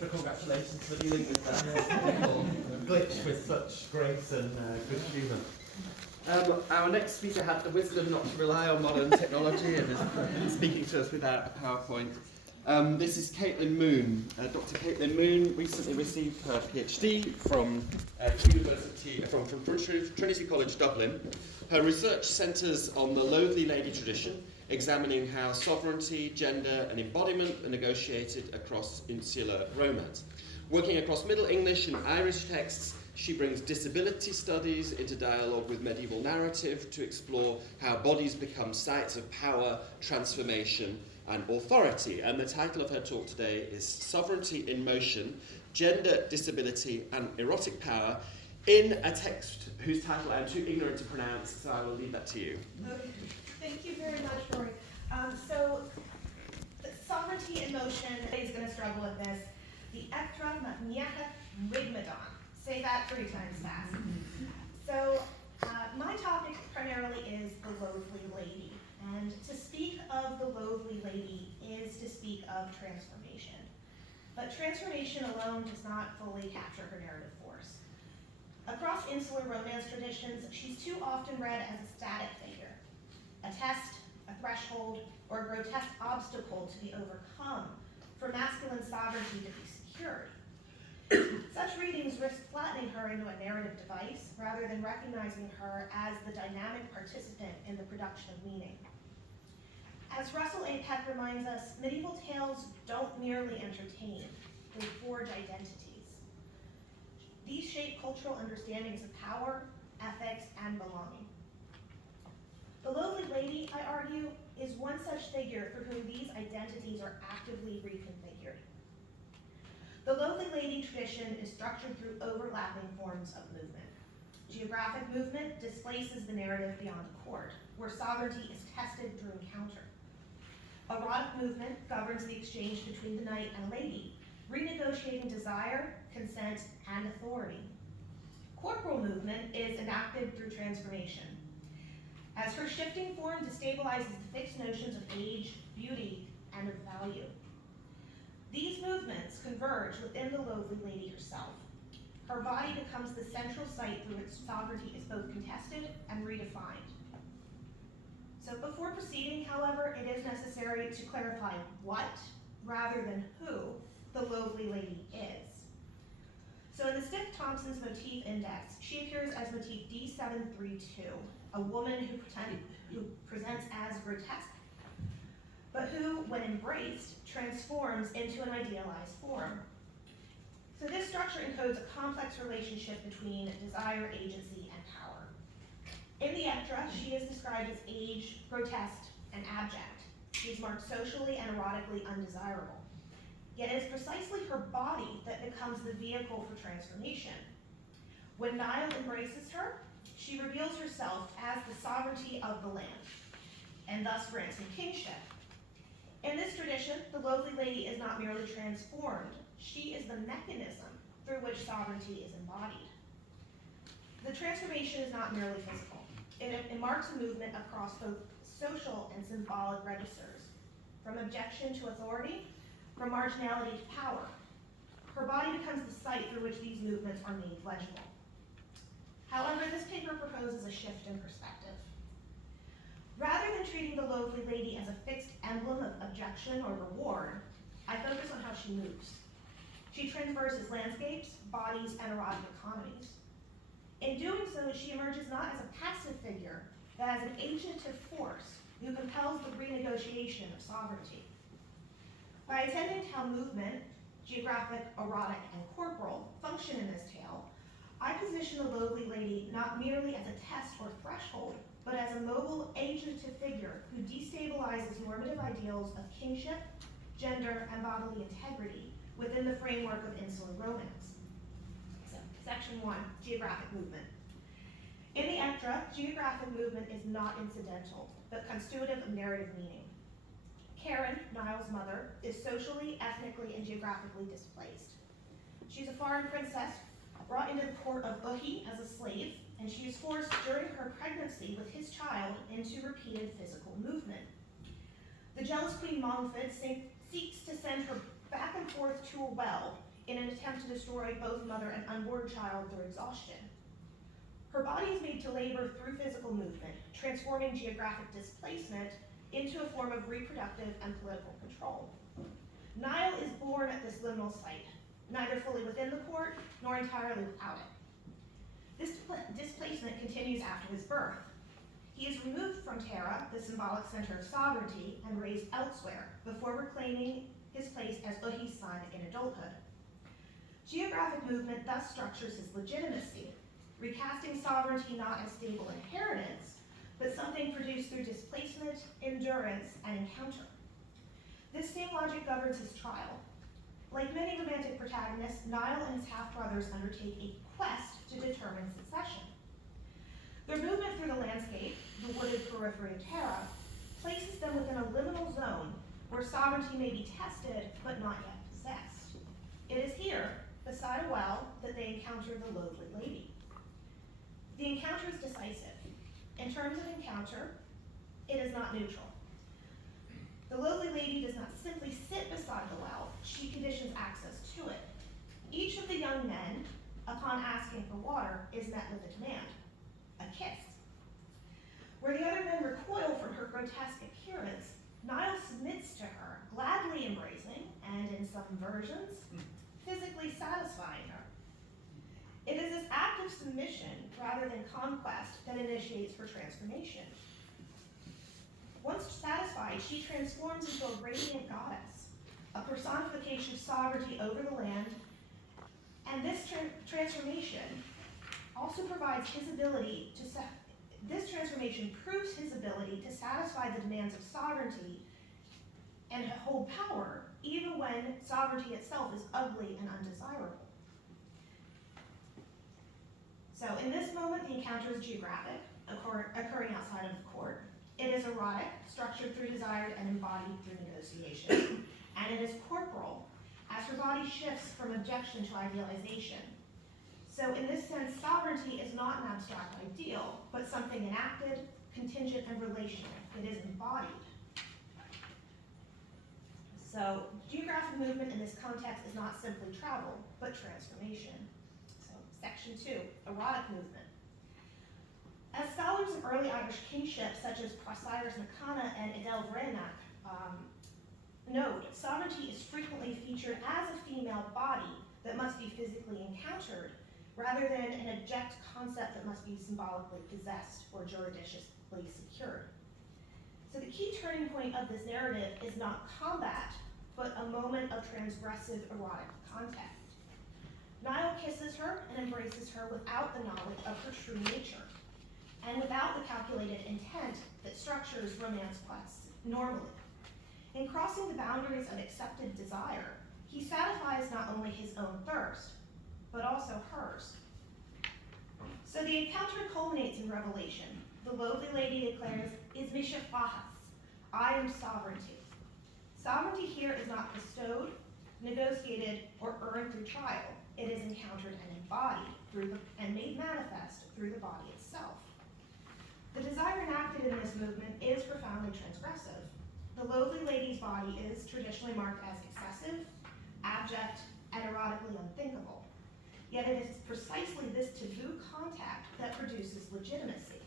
Echtra, congratulations for dealing with that glitch with such grace and good humour. Our next speaker had the wisdom not to rely on modern technology and is speaking to us without a PowerPoint. This is Caitlin Moon. Dr. Caitlin Moon recently received her PhD from Trinity College Dublin. Her research centres on the Loathly Lady tradition, examining how sovereignty, gender and embodiment are negotiated across insular romance. Working across Middle English and Irish texts, she brings disability studies into dialogue with medieval narrative to explore how bodies become sites of power, transformation and authority. And the title of her talk today is Sovereignty in Motion, Gender, Disability and Erotic Power, in a text whose title I'm too ignorant to pronounce, so I will leave that to you. Okay. Thank you very much, Rory. So, sovereignty in motion is going to struggle with this. The Echtra, nEchach, Muigmedóin. Say that 3 times fast. So, my topic primarily is the Loathly Lady. And to speak of the Loathly Lady is to speak of transformation. But transformation alone does not fully capture her narrative force. Across insular romance traditions, she's too often read as a static figure, a test, a threshold, or a grotesque obstacle to be overcome for masculine sovereignty to be secured. Such readings risk flattening her into a narrative device rather than recognizing her as the dynamic participant in the production of meaning. As Russell A. Peck reminds us, medieval tales don't merely entertain, they forge identities. These shape cultural understandings of power, ethics, and belonging. The Loathly Lady, I argue, is one such figure for whom these identities are actively reconfigured. The Loathly Lady tradition is structured through overlapping forms of movement. Geographic movement displaces the narrative beyond the court, where sovereignty is tested through encounter. Erotic movement governs the exchange between the knight and lady, renegotiating desire, consent, and authority. Corporal movement is enacted through transformation, as her shifting form destabilizes the fixed notions of age, beauty, and of value. These movements converge within the Loathly Lady herself. Her body becomes the central site through which sovereignty is both contested and redefined. So before proceeding, however, it is necessary to clarify what, rather than who, the Loathly Lady is. So in the Stiff-Thompson's motif index, she appears as motif D732, a woman who presents as grotesque, but who, when embraced, transforms into an idealized form. So this structure encodes a complex relationship between desire, agency, and power. In the Echtra, she is described as aged, grotesque, and abject. She is marked socially and erotically undesirable. Yet it is precisely her body that becomes the vehicle for transformation. When Niall embraces her, she reveals herself as the sovereignty of the land, and thus grants him kingship. In this tradition, the Loathly Lady is not merely transformed, she is the mechanism through which sovereignty is embodied. The transformation is not merely physical. It marks a movement across both social and symbolic registers, from objection to authority, from marginality to power. Her body becomes the site through which these movements are made legible. However, this paper proposes a shift in perspective. Rather than treating the Loathly Lady as a fixed emblem of objection or reward, I focus on how she moves. She traverses landscapes, bodies, and erotic economies. In doing so, she emerges not as a passive figure, but as an agentive force who compels the renegotiation of sovereignty. By attending to how movement, geographic, erotic, and corporal, function in this tale, I position the Loathly Lady not merely as a test or threshold, but as a mobile, agentive figure who destabilizes normative ideals of kingship, gender, and bodily integrity within the framework of insular romance. So, section 1, geographic movement. In the Echtra, geographic movement is not incidental, but constitutive of narrative meaning. Karen, Niall's mother, is socially, ethnically, and geographically displaced. She's a foreign princess brought into the court of Hugh as a slave, and she is forced during her pregnancy with his child into repeated physical movement. The jealous Queen Monford seeks to send her back and forth to a well in an attempt to destroy both mother and unborn child through exhaustion. Her body is made to labor through physical movement, transforming geographic displacement into a form of reproductive and political control. Niall is born at this liminal site, neither fully within the court nor entirely without it. This displacement continues after his birth. He is removed from Tara, the symbolic center of sovereignty, and raised elsewhere before reclaiming his place as Uhi's son in adulthood. Geographic movement thus structures his legitimacy, recasting sovereignty not as stable inheritance, but something produced through displacement, endurance, and encounter. This same logic governs his trial. Like many romantic protagonists, Niall and his half-brothers undertake a quest to determine succession. Their movement through the landscape, the wooded periphery of Tara, places them within a liminal zone where sovereignty may be tested but not yet possessed. It is here, beside a well, that they encounter the Loathly Lady. The encounter is decisive. In terms of encounter, it is not neutral. The Loathly Lady does not simply sit beside the well, she conditions access to it. Each of the young men, upon asking for water, is met with a demand, a kiss. Where the other men recoil from her grotesque appearance, Niall submits to her, gladly embracing, and in some versions, physically satisfying her. It is this act of submission, rather than conquest, that initiates her transformation. Once satisfied, she transforms into a radiant goddess, a personification of sovereignty over the land, and this transformation also provides his ability to this transformation proves his ability to satisfy the demands of sovereignty and hold power, even when sovereignty itself is ugly and undesirable. So in this moment, the encounter is geographic, occurring outside of the court. It is erotic, structured through desired and embodied through negotiation. And it is corporal, as her body shifts from objection to idealization. So in this sense, sovereignty is not an abstract ideal, but something enacted, contingent, and relational. It is embodied. So geographic movement in this context is not simply travel, but transformation. So section 2, erotic movement. As scholars of early Irish kingship, such as Cyrus MacCana and Adele Vranach, note, sovereignty is frequently featured as a female body that must be physically encountered, rather than an abject concept that must be symbolically possessed or juridiciously secured. So the key turning point of this narrative is not combat, but a moment of transgressive erotic contact. Niall kisses her and embraces her without the knowledge of her true nature, and without the calculated intent that structures romance quests normally. In crossing the boundaries of accepted desire, he satisfies not only his own thirst, but also hers. So the encounter culminates in revelation. The Loathly Lady declares, "Is nEchach, I am sovereignty." Sovereignty here is not bestowed, negotiated, or earned through trial. It is encountered and embodied and made manifest through the body itself. The desire enacted in this movement is profoundly transgressive. The Loathly Lady's body is traditionally marked as excessive, abject, and erotically unthinkable. Yet it is precisely this taboo contact that produces legitimacy.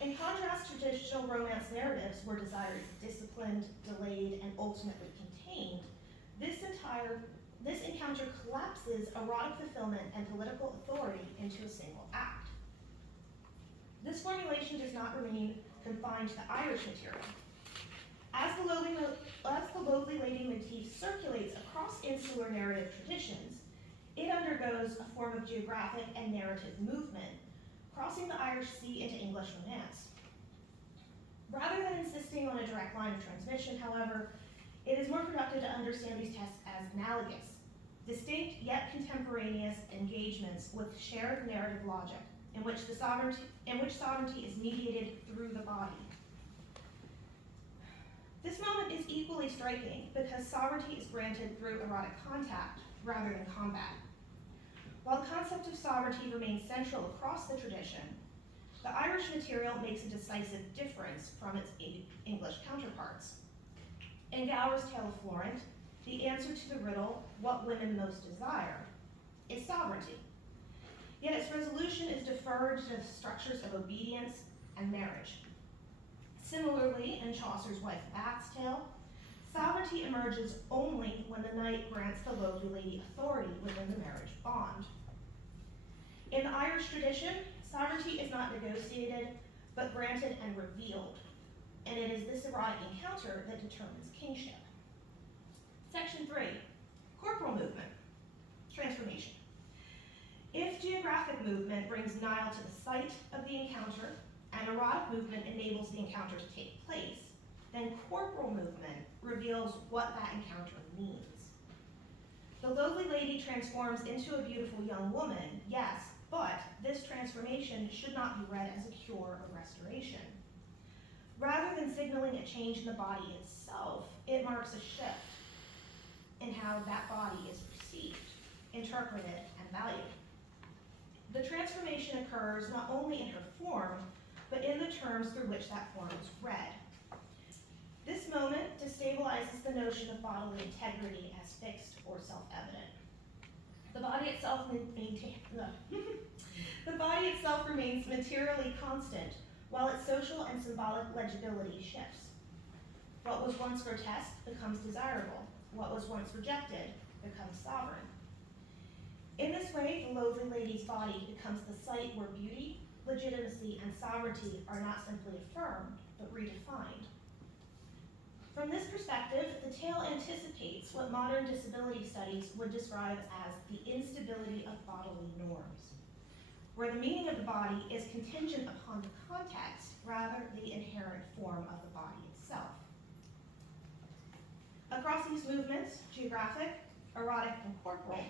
In contrast to traditional romance narratives where desire is disciplined, delayed, and ultimately contained, this encounter collapses erotic fulfillment and political authority into a single act. This formulation does not remain confined to the Irish material. As the Loathly Lady motif circulates across insular narrative traditions, it undergoes a form of geographic and narrative movement, crossing the Irish Sea into English romance. Rather than insisting on a direct line of transmission, however, it is more productive to understand these texts as analogous, distinct yet contemporaneous engagements with shared narrative logic, in which sovereignty is mediated through the body. This moment is equally striking because sovereignty is granted through erotic contact rather than combat. While the concept of sovereignty remains central across the tradition, the Irish material makes a decisive difference from its English counterparts. In Gower's Tale of Florent, the answer to the riddle, what women most desire, is sovereignty. Yet its resolution is deferred to the structures of obedience and marriage. Similarly, in Chaucer's Wife Bath's tale, sovereignty emerges only when the knight grants the Loathly Lady authority within the marriage bond. In the Irish tradition, sovereignty is not negotiated, but granted and revealed, and it is this erotic encounter that determines kingship. Section 3, corporal movement, transformation. If geographic movement brings Nile to the site of the encounter, and erotic movement enables the encounter to take place, then corporal movement reveals what that encounter means. The Loathly Lady transforms into a beautiful young woman, yes, but this transformation should not be read as a cure or restoration. Rather than signaling a change in the body itself, it marks a shift in how that body is perceived, interpreted, and valued. The transformation occurs not only in her form, but in the terms through which that form is read. This moment destabilizes the notion of bodily integrity as fixed or self-evident. The body itself remains materially constant, while its social and symbolic legibility shifts. What was once grotesque becomes desirable. What was once rejected becomes sovereign. In this way, the Loathly Lady's body becomes the site where beauty, legitimacy, and sovereignty are not simply affirmed, but redefined. From this perspective, the tale anticipates what modern disability studies would describe as the instability of bodily norms, where the meaning of the body is contingent upon the context rather than the inherent form of the body itself. Across these movements, geographic, erotic, and corporal,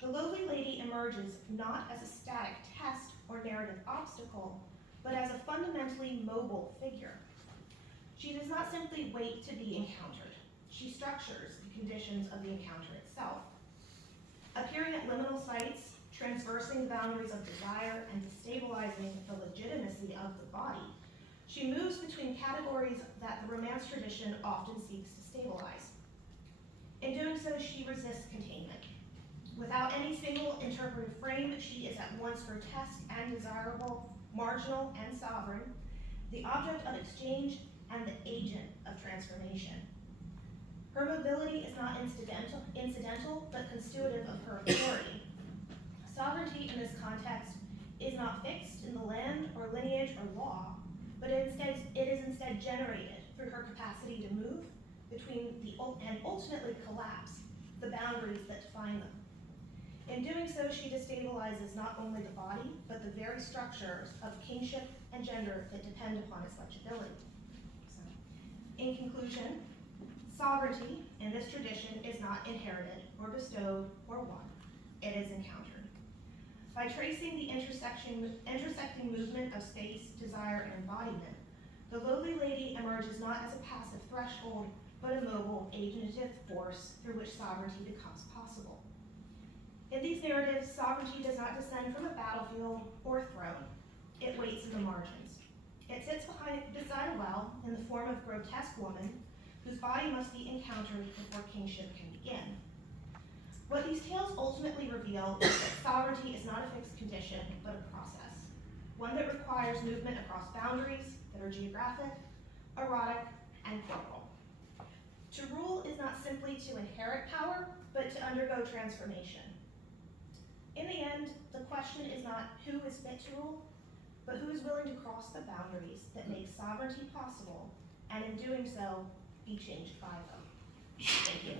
the Loathly Lady emerges not as a static test or narrative obstacle, but as a fundamentally mobile figure. She does not simply wait to be encountered. She structures the conditions of the encounter itself. Appearing at liminal sites, transversing the boundaries of desire and destabilizing the legitimacy of the body, she moves between categories that the Romance tradition often seeks to stabilize. In doing so, she resists containment. Without any single interpretive frame, she is at once grotesque and desirable, marginal and sovereign, the object of exchange and the agent of transformation. Her mobility is not incidental, but constitutive of her authority. Sovereignty in this context is not fixed in the land or lineage or law, but it is instead generated through her capacity to move between and ultimately collapse the boundaries that define them. In doing so, she destabilizes not only the body, but the very structures of kingship and gender that depend upon its legibility. So, in conclusion, sovereignty in this tradition is not inherited or bestowed or won. It is encountered. By tracing the intersecting movement of space, desire, and embodiment, the Loathly Lady emerges not as a passive threshold, but a mobile, agentative force through which sovereignty becomes possible. In these narratives, sovereignty does not descend from a battlefield or a throne. It waits in the margins. It sits beside a well in the form of a grotesque woman whose body must be encountered before kingship can begin. What these tales ultimately reveal is that sovereignty is not a fixed condition, but a process, one that requires movement across boundaries that are geographic, erotic, and corporal. To rule is not simply to inherit power, but to undergo transformation. In the end, the question is not who is fit to rule, but who is willing to cross the boundaries that make sovereignty possible, and in doing so, be changed by them. Thank you.